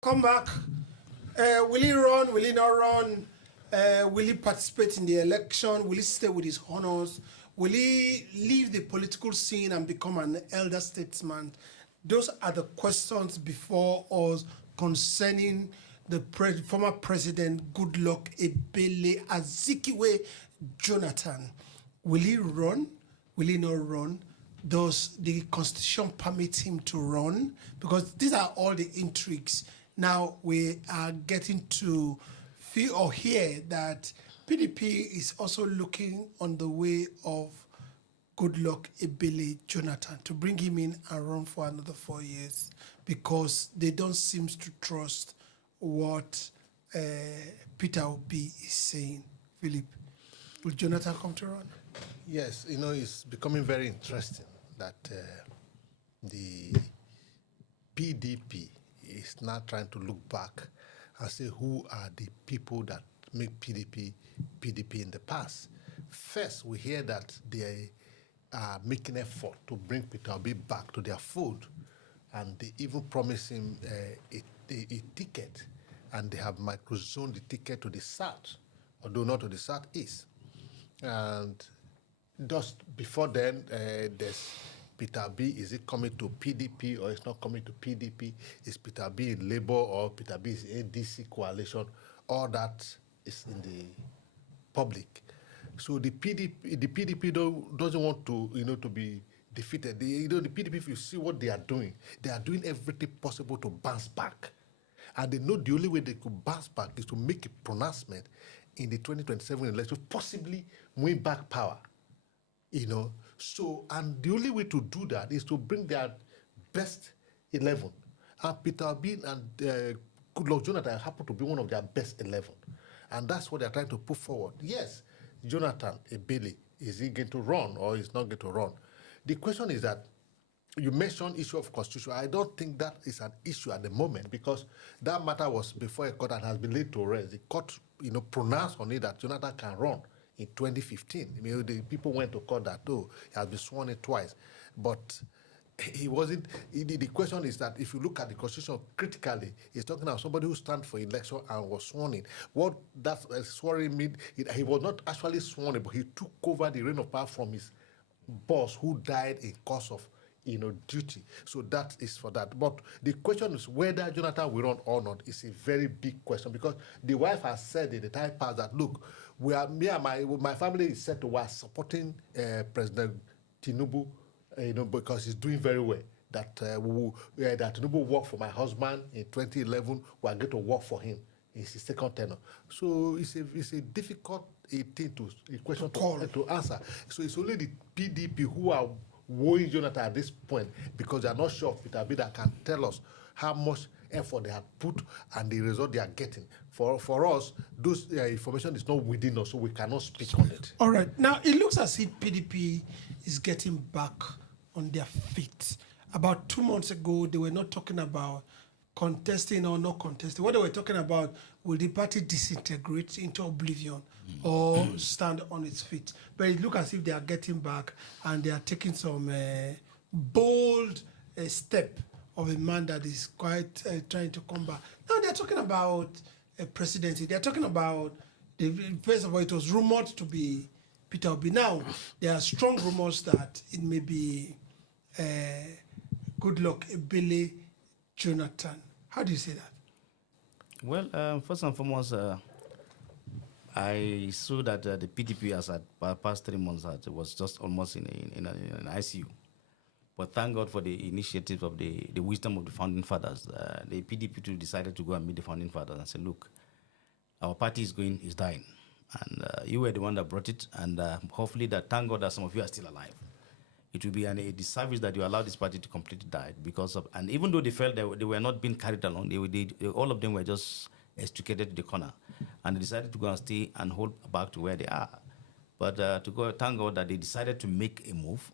come back. Will he run? Will he not run? Will he participate in the election? Will he stay with his honors? Will he leave the political scene and become an elder statesman? Those are the questions before us concerning the former President Goodluck Ebele Azikiwe Jonathan. Will he run? Will he not run? Does the Constitution permit him to run? Because these are all the intrigues. Now we are getting to feel or hear that PDP is also looking on the way of Goodluck Ebele Jonathan to bring him in and run for another 4 years because they don't seem to trust what Peter Obi is saying. Philip, will Jonathan come to run? Yes, it's becoming very interesting that the PDP is now trying to look back and say who are the people that make PDP in the past. First, we hear that they are making effort to bring Peter Obi back to their fold, and they even promise him a ticket, and they have microzoned the ticket to the south, although not to the southeast. And just before then, there's Peter Obi. Is it coming to PDP or it's not coming to PDP? Is Peter Obi in Labour or Peter Obi is ADC coalition? All that is in the public. So the PDP doesn't want to, to be defeated. The PDP, if you see what they are doing everything possible to bounce back. And they know the only way they could bounce back is to make a pronouncement in the 2027 election, possibly win back power. So, and the only way to do that is to bring their best 11. And Peter Obi and Goodluck Jonathan happen to be one of their best 11. And that's what they're trying to put forward. Yes, Jonathan Ebele, is he going to run or is not going to run? The question is that you mentioned issue of constitution. I don't think that is an issue at the moment because that matter was before a court and has been laid to rest. The court, pronounced on it that Jonathan can run in 2015. The people went to court that, he has been sworn in twice. But he wasn't. The question is that if you look at the constitution critically, he's talking about somebody who stands for election and was sworn in. What that swearing mean? He was not actually sworn in, but he took over the reign of power from his boss who died in course of duty. So that is for that. But the question is whether Jonathan will run or not is a very big question because the wife has said in the time past that, look, me and my family is said to were supporting President Tinubu, because he's doing very well. That that Tinubu worked for my husband in 2011, we are going to work for him. It's his second tenure. So it's a difficult question to answer. So it's only the PDP who are wooing Jonathan at this point because they are not sure of Peter Obi that can tell us how much effort they have put and the result they are getting. For us, those information is not within us, so we cannot speak on it. All right. Now, it looks as if PDP is getting back on their feet. About 2 months ago, they were not talking about contesting or not contesting. What they were talking about, will the party disintegrate into oblivion or stand on its feet? But it looks as if they are getting back and they are taking some bold step of a man that is quite trying to come back. Now they're talking about a presidency. They're talking about, first of all, it was rumored to be Peter Obi. Now, there are strong rumors that it may be Goodluck Ebele Jonathan. How do you say that? Well, first and foremost, I saw that the PDP as at past 3 months was just almost in an ICU. But thank God for the initiative of the wisdom of the founding fathers. The PDP too decided to go and meet the founding fathers and say, look, our party is dying. And you were the one that brought it. And hopefully thank God that some of you are still alive. It will be a disservice that you allow this party to completely die because of, and even though they felt they were not being carried along, all of them were just extricated to the corner. And they decided to go and stay and hold back to where they are. But thank God that they decided to make a move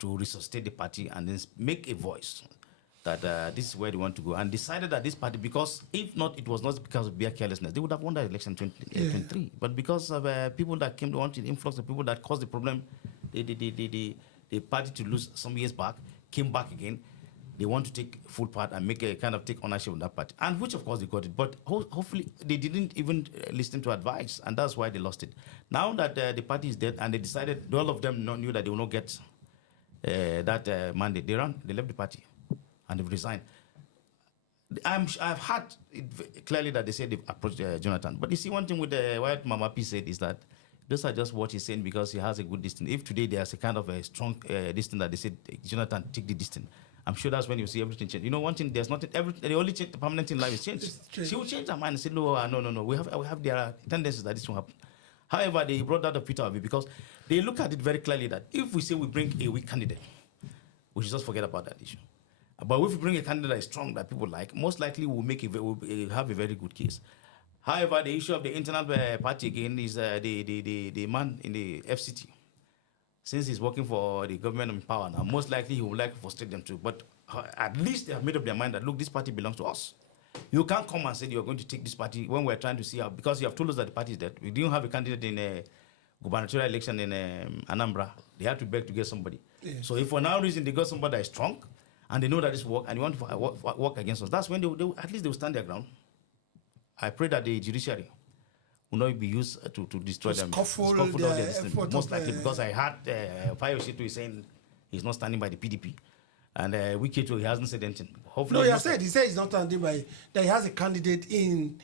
to resuscitate the party and then make a voice that this is where they want to go. And decided that this party, because if not, it was not because of bare carelessness, they would have won that election in 2023. But because of people that came to want the influx of people that caused the problem, the party to lose some years back, came back again. they want to take full part and make a kind of take ownership of that party, and which of course they got it. But hopefully they didn't even listen to advice, and that's why they lost it. Now that the party is dead, and they decided, all of them knew that they will not get that mandate. They left the party, and they've resigned. I've heard it clearly that they said they've approached Jonathan. But you see, one thing with what Mama P said is that those are just what he's saying because he has a good distance. If today there's a kind of a strong distance that they said, Jonathan, take the distance, I'm sure that's when you see everything change. You know, one thing, there's nothing, the only change, the permanent in life is change. She will change her mind and say, no, we have their tendencies that this will happen. However, they brought that up Peter Obi because they look at it very clearly that if we say we bring a weak candidate, we should just forget about that issue. But if we bring a candidate that is strong, that people like, most likely we'll have a very good case. However, the issue of the internal party again is the man in the FCT. Since he's working for the government in power now, most likely he would like to frustrate them too. But at least they have made up their mind that, look, this party belongs to us. You can't come and say you're going to take this party when we're trying to see how, because you have told us that the party is dead. We didn't have a candidate in a gubernatorial election in Anambra. They had to beg to get somebody. Yes. So if for now reason they got somebody that is strong, and they know that this work, and you want to work against us, that's when they at least they will stand their ground. I pray that the judiciary will not be used to destroy them. Scuffle their effort. Most likely, because I heard Fayoshitu is saying he's not standing by the PDP. And Wiketu, he hasn't said anything. Hopefully, no, he said he's not standing by, that he has a candidate in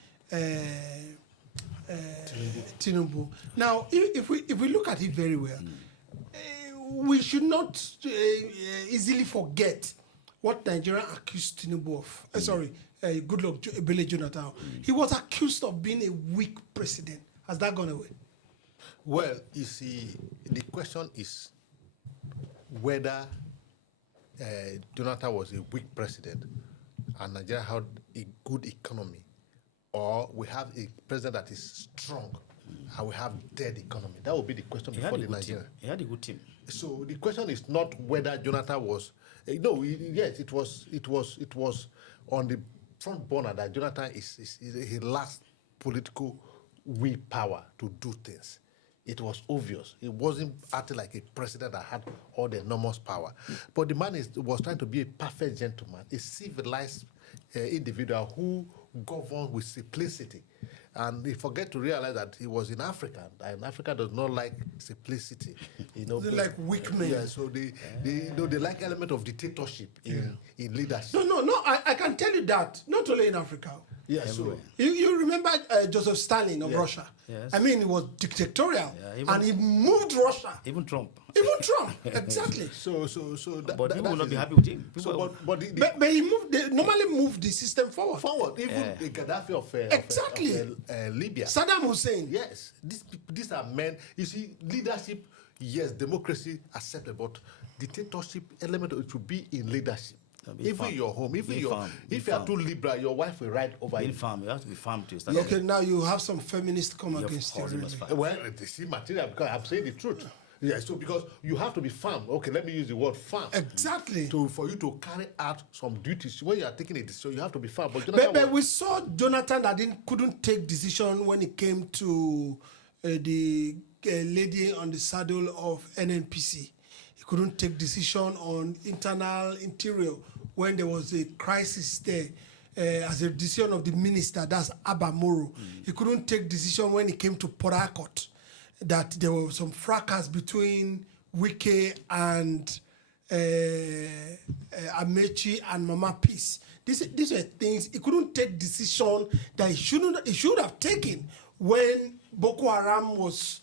Tinubu. Now, if we look at it very well, we should not easily forget what Nigeria accused Tinubu of. Goodluck Jonathan. He was accused of being a weak president. Has that gone away? Well, you see, the question is whether Jonathan was a weak president and Nigeria had a good economy, or we have a president that is strong and we have dead economy. That would be the question before the Nigeria. He had a good team. So the question is not whether Jonathan was. Yes, it was on the front burner that Jonathan he lacks political willpower to do things. It was obvious. He wasn't acting like a president that had all the enormous power. But the man was trying to be a perfect gentleman, a civilized individual who governed with simplicity. And he forget to realize that he was in Africa, and Africa does not like simplicity. They like weak men. Yeah, so they like element of dictatorship in leadership. No, I can tell you that, not only in Africa. Yeah, so you remember Joseph Stalin of Russia? Yes. I mean, he was dictatorial, and he moved Russia. Even Trump, exactly. But people will not be happy with him. But he moved. They normally moved the system forward. Even the Gaddafi of Libya, Saddam Hussein. Yes, these are men. You see, leadership, yes, democracy acceptable, but dictatorship element it should be in leadership. Even your home, if you are too liberal, your wife will ride over you. You have to be firm to start. Okay, now you have some feminists come against you. Well, they see material because I'm saying the truth. Yeah, so because you have to be firm. Okay, let me use the word firm. Exactly. For you to carry out some duties when you are taking a decision, you have to be firm. But we saw Jonathan that couldn't take decision when it came to the lady on the saddle of NNPC. He couldn't take decision on interior when there was a crisis there. As a decision of the minister, that's Abba Moro. He couldn't take decision when it came to Port Harcourt, that there was some fracas between Wike and Amechi and Mama Peace. These were things he couldn't take decision that he should have taken when Boko Haram was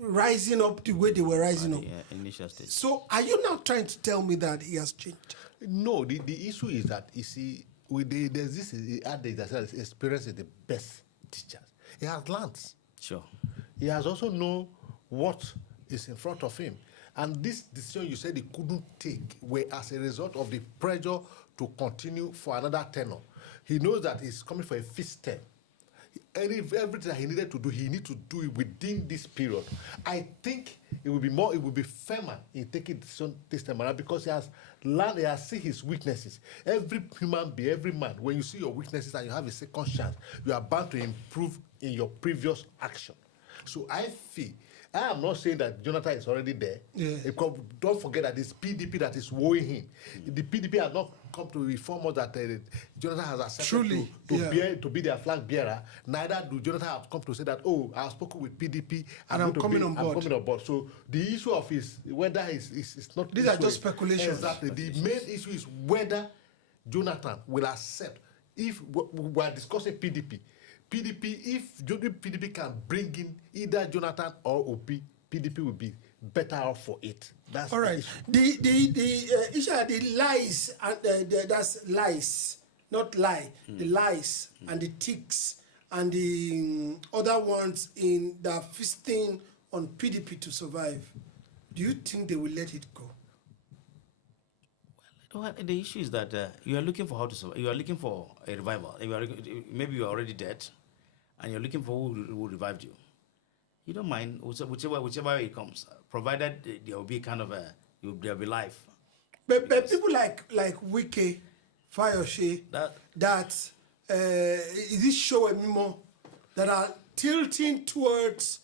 rising up the way they were rising up. Initial stage. So are you now trying to tell me that he has changed? No, the issue is that, you see, there's this adage that says experience is the best teacher. He has learned. Sure. He has also known what is in front of him. And this decision you said he couldn't take were as a result of the pressure to continue for another tenure. He knows that he's coming for a fifth term. Everything that he needed to do, he needs to do it within this period. I think it will be firmer in taking this time around because he has learned, he has seen his weaknesses. Every human being, every man, when you see your weaknesses and you have a second chance, you are bound to improve in your previous action. So I feel, I am not saying that Jonathan is already there. Yeah. Because don't forget that it's PDP that is wooing him. The PDP has not come to inform us that Jonathan has accepted Truly, to be their flag bearer. Neither do Jonathan have come to say that, oh, I have spoken with PDP And I'm coming on board. I'm coming on board. So the issue of whether it's not. These are just speculations. Exactly. The main issue is whether Jonathan will accept. If we are discussing PDP, if PDP can bring in either Jonathan or Obi, PDP will be better off for it. That's all right. The issue of the lies and that's lies, not lie. The lies and the ticks and the other ones in the feasting on PDP to survive. Do you think they will let it go? Well, the issue is that you are looking for how to survive. You are looking for a revival. Maybe you are already dead, and you're looking for who revived you. You don't mind whichever way it comes, provided there will be kind of there will be life. But people like Wike, Fayoshe, that is this show a memo that are tilting towards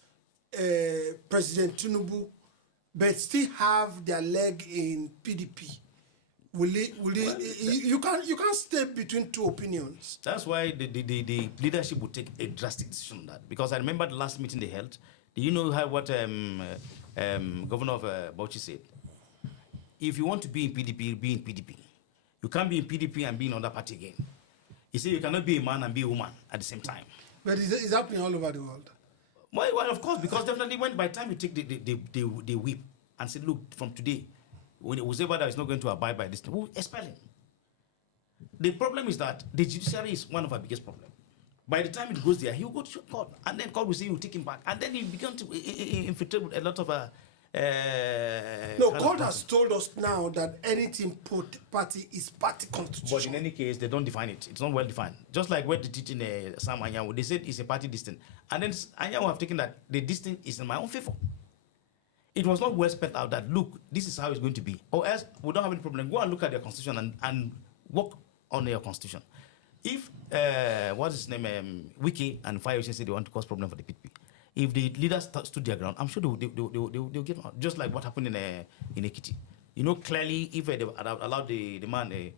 President Tinubu, but still have their leg in PDP. You can't stay between two opinions. That's why the leadership would take a drastic decision on that. Because I remember the last meeting they held. Do you know what Governor of Bauchi said? If you want to be in PDP, be in PDP. You can't be in PDP and be in another party again. He said you cannot be a man and be a woman at the same time. But it's happening all over the world. Well, of course, because definitely when by the time you take the whip and say, look, from today, whoever that is not going to abide by this, we'll expel him. The problem is that the judiciary is one of our biggest problems. By the time it goes there, he will go to court, and then court will say you take him back, and then you begin to infiltrate with a lot of. No, court has told us now that anything party is party constitution. But in any case, they don't define it. It's not well defined. Just like when they teach in Sam Anyanwu, they said it's a party distinct, and then Anyanwu have taken that the distinct is in my own favor. It was not well spelled out that, look, this is how it's going to be. Or else, we don't have any problem. Go and look at their constitution and work on their constitution. If, what's his name, Wiki and Fayoshe say they want to cause problem for the PDP, if the leaders stood their ground, I'm sure they'll get out. Just like what happened in Ekiti. You know, clearly, if they allowed the man,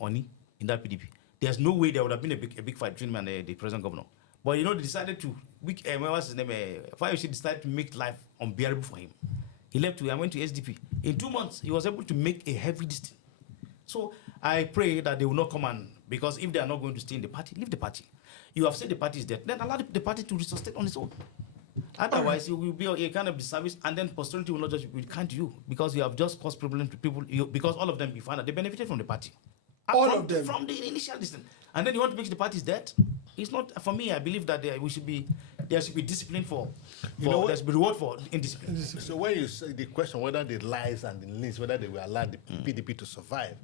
Oni, in that PDP, there's no way there would have been a big fight between him and the present governor. But you know, they decided to, what's his name, Fayoshe decided to make life unbearable for him. He left and went to SDP. In 2 months, he was able to make a heavy distance. So I pray that they will not come and, because if they are not going to stay in the party, leave the party. You have said the party is dead, then allow the party to resuscitate on its own. Otherwise, you will be a kind of disservice, and then posterity will not just be kind to you, because you have just caused problems to people, because all of them, you find that they benefited from the party. All of them. From the initial distance. And then you want to make the party dead? It's not, for me, I believe that there should be discipline there should be reward for indiscipline. So when you say the question whether the lies and the lies, whether they will allow the PDP to survive,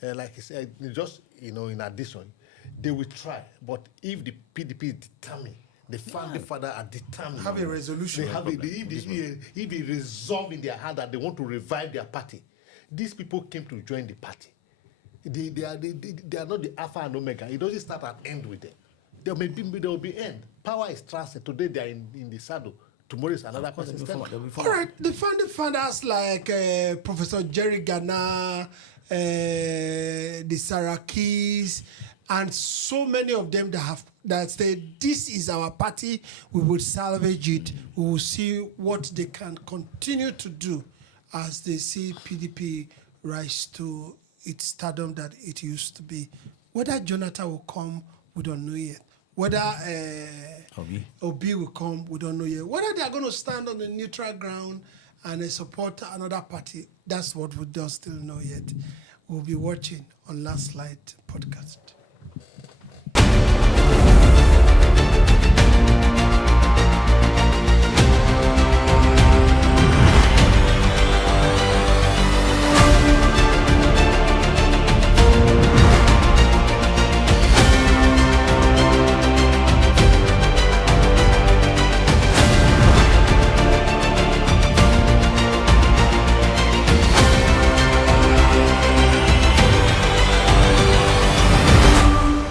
like I said, just, in addition, they will try. But if the PDP is determined, the founding father are determined. Have a resolution. If they resolve in their heart that they want to revive their party, these people came to join the party. They are not the alpha and omega. It doesn't start and end with them. There will be end. Power is transferred. Today they are in the saddle. Tomorrow is another person. All right, the founding fathers like Professor Jerry Gana, the Sarakis, and so many of them that said this is our party. We will salvage it. We will see what they can continue to do as they see PDP rise to its stardom that it used to be. Whether Jonathan will come, we don't know yet. Whether Obi will come, we don't know yet. Whether they are going to stand on the neutral ground and support another party, that's what we don't still know yet. We'll be watching on Last Light Podcast.